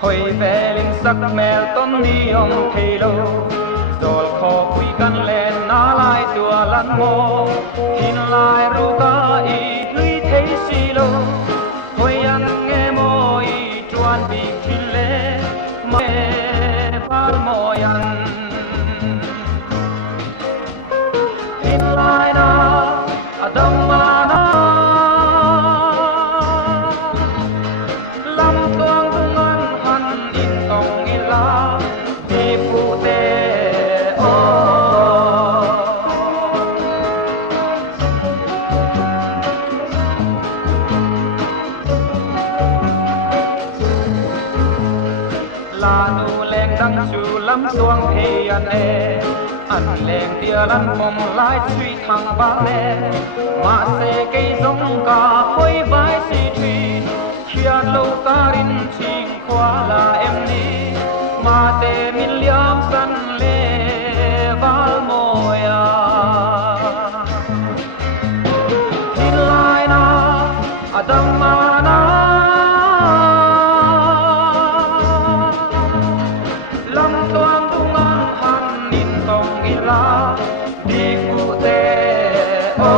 hồi về linh sắc mèo tôm đi ông thầy lô rồi khó quy căn lên ná lại tua lăn mô hin lại ru ca y lũy thấy xì lô hồi ăn nghe môi chuan bị thiên lệ mẹ phát môi ăn hin lại na adam ma na lam tuang tung an han in tong ila di pu te o la nu leng dang chu lam tuang he an e an leng tia lan mom lai chui thang ba le ma se cây giống ca hoi vai si thủy chia lâu ta rin ching khoa là em đi mà te min liam san le val moya hin lai na adam na lam toang tung an han in tong ila di fu te o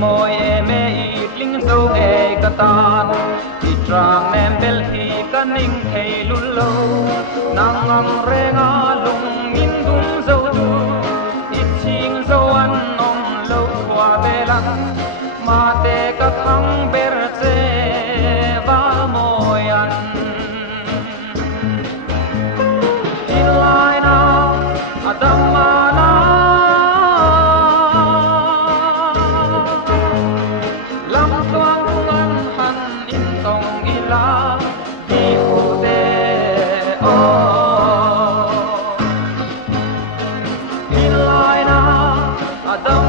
môi em ít linh dâu nghe cả tan ít trang em bel hi cả ninh hay lul lâu nang ngam re nga lung min dung dâu du ít ching dâu ăn om lâu qua belang mà te cả thang ber che va môi ăn in lai na adam na lam toang tung an han in tong ila di pu te o in lai na adam